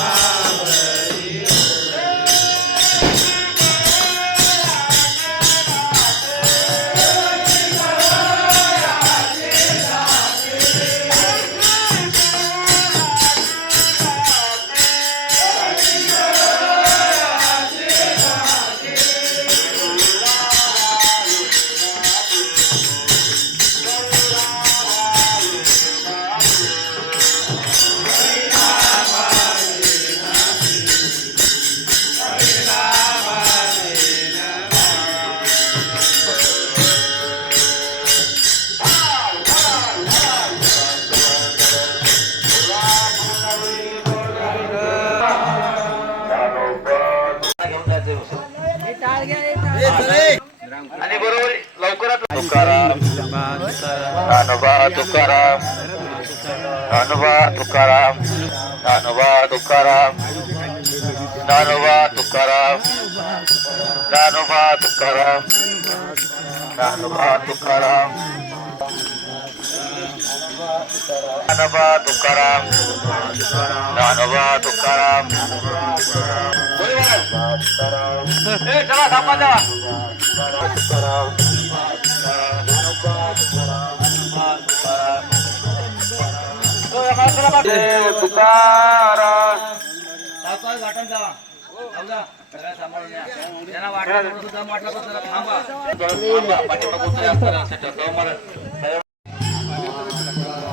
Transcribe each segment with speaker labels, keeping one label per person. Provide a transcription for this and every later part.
Speaker 1: Ah. घेऊन जायचंय आणि बरोबर लवकरात तुकाराम नानोबा तुकाराम नानोबा तुकाराम नानोबा तुकाराम नानोबा तुकाराम नानोबा तुकाराम नानोबा तुकाराम ज्ञानोबा तुकाराम ज्ञानोबा तुकाराम चला थांबा चला तुकाराम. वाटण जावा त्यांना वाटलं थांबा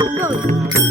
Speaker 1: Go.